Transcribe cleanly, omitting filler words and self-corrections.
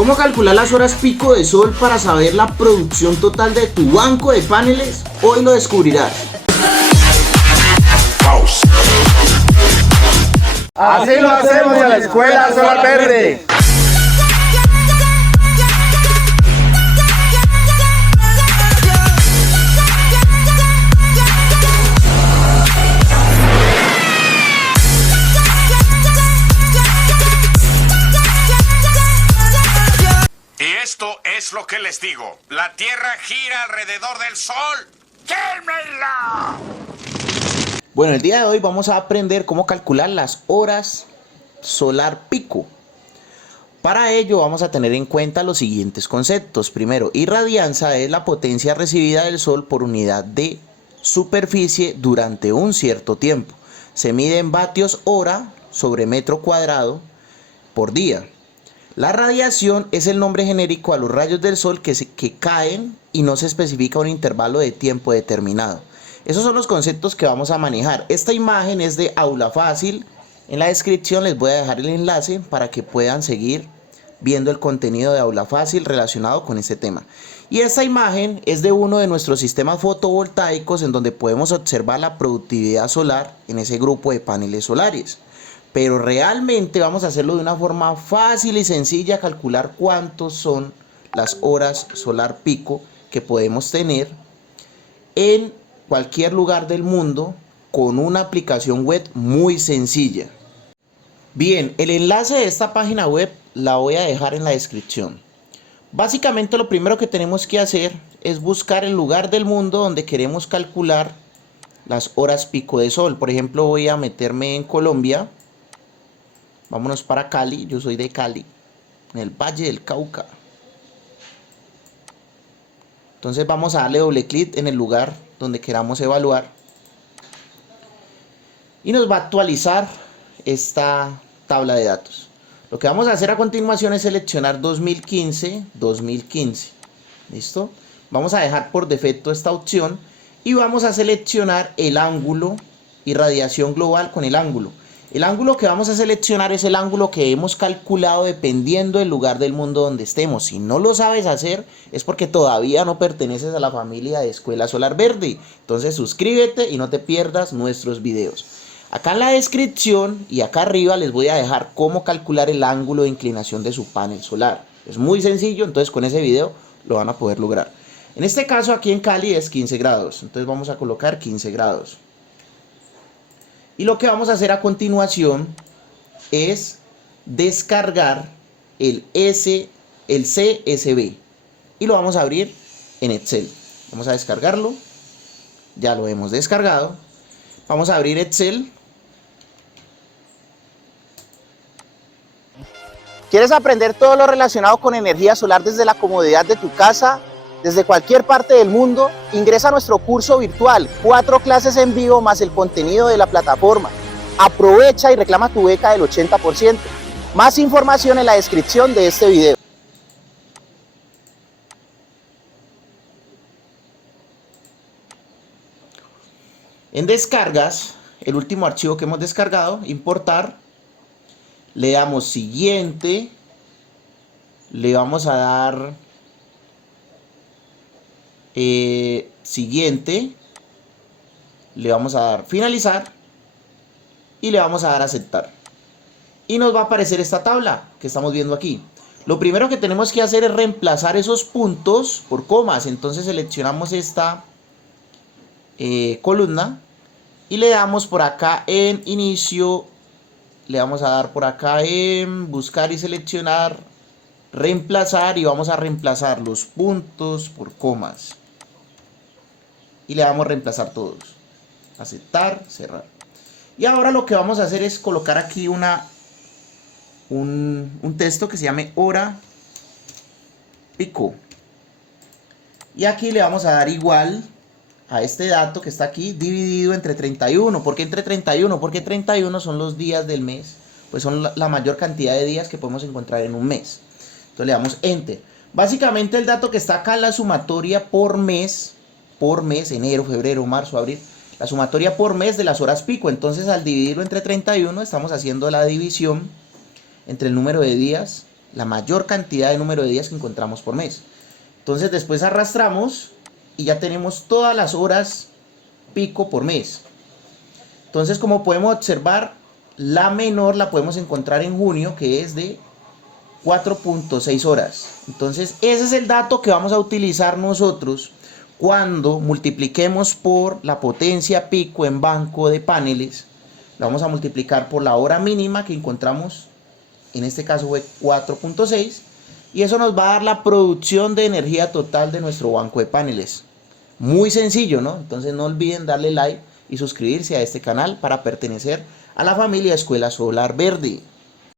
¿Cómo calcular las horas pico de sol para saber la producción total de tu banco de paneles? Hoy lo descubrirás. Así lo hacemos en la Escuela Solar Verde. Esto es lo que les digo. La Tierra gira alrededor del Sol. ¡Quémenla! Bueno, el día de hoy vamos a aprender cómo calcular las horas solar pico. Para ello vamos a tener en cuenta los siguientes conceptos. Primero, irradianza es la potencia recibida del Sol por unidad de superficie durante un cierto tiempo. Se mide en vatios hora sobre metro cuadrado por día. La radiación es el nombre genérico a los rayos del sol que caen y no se especifica un intervalo de tiempo determinado. Esos son los conceptos que vamos a manejar. Esta imagen es de Aula Fácil. En la descripción les voy a dejar el enlace para que puedan seguir viendo el contenido de Aula Fácil relacionado con este tema. Y esta imagen es de uno de nuestros sistemas fotovoltaicos en donde podemos observar la productividad solar en ese grupo de paneles solares. Pero realmente vamos a hacerlo de una forma fácil y sencilla, calcular cuántos son las horas solar pico que podemos tener en cualquier lugar del mundo con una aplicación web muy sencilla. Bien, el enlace de esta página web la voy a dejar en la descripción. Básicamente lo primero que tenemos que hacer es buscar el lugar del mundo donde queremos calcular las horas pico de sol. Por ejemplo, voy a meterme en Colombia. Vámonos para Cali, yo soy de Cali, en el Valle del Cauca. Entonces vamos a darle doble clic en el lugar donde queramos evaluar. Y nos va a actualizar esta tabla de datos. Lo que vamos a hacer a continuación es seleccionar 2015, 2015. ¿Listo? Vamos a dejar por defecto esta opción y vamos a seleccionar el ángulo y radiación global con el ángulo. El ángulo que vamos a seleccionar es el ángulo que hemos calculado dependiendo del lugar del mundo donde estemos. Si no lo sabes hacer es porque todavía no perteneces a la familia de Escuela Solar Verde. Entonces suscríbete y no te pierdas nuestros videos. Acá en la descripción y acá arriba les voy a dejar cómo calcular el ángulo de inclinación de su panel solar. Es muy sencillo, entonces con ese video lo van a poder lograr. En este caso aquí en Cali es 15 grados, entonces vamos a colocar 15 grados. Y lo que vamos a hacer a continuación es descargar el CSV y lo vamos a abrir en Excel. Vamos a descargarlo, ya lo hemos descargado. Vamos a abrir Excel. ¿Quieres aprender todo lo relacionado con energía solar desde la comodidad de tu casa? Desde cualquier parte del mundo, ingresa a nuestro curso virtual, 4 clases en vivo más el contenido de la plataforma. Aprovecha y reclama tu beca del 80%. Más información en la descripción de este video. En descargas, el último archivo que hemos descargado, importar, le damos siguiente, le vamos a dar siguiente, le vamos a dar finalizar y le vamos a dar aceptar. Y nos va a aparecer esta tabla que estamos viendo aquí. Lo primero que tenemos que hacer es reemplazar esos puntos por comas. Entonces seleccionamos esta columna y le damos por acá en inicio, le vamos a dar por acá en buscar y seleccionar, reemplazar, y vamos a reemplazar los puntos por comas y le damos a reemplazar todos, aceptar, cerrar. Y ahora lo que vamos a hacer es colocar aquí un texto que se llame hora pico, y aquí le vamos a dar igual a este dato que está aquí dividido entre 31. ¿Por qué entre 31? Porque 31 son los días del mes, pues son la mayor cantidad de días que podemos encontrar en un mes. Entonces le damos enter. Básicamente el dato que está acá es la sumatoria por mes, enero, febrero, marzo, abril, la sumatoria por mes de las horas pico. Entonces al dividirlo entre 31 estamos haciendo la división entre el número de días la mayor cantidad de número de días que encontramos por mes. Entonces después arrastramos y ya tenemos todas las horas pico por mes. Entonces, como podemos observar, la menor la podemos encontrar en junio, que es de 4.6 horas. Entonces ese es el dato que vamos a utilizar nosotros cuando multipliquemos por la potencia pico en banco de paneles. La vamos a multiplicar por la hora mínima que encontramos, en este caso fue 4.6, y eso nos va a dar la producción de energía total de nuestro banco de paneles. Muy sencillo, ¿no? Entonces no olviden darle like y suscribirse a este canal para pertenecer a la familia Escuela Solar Verde.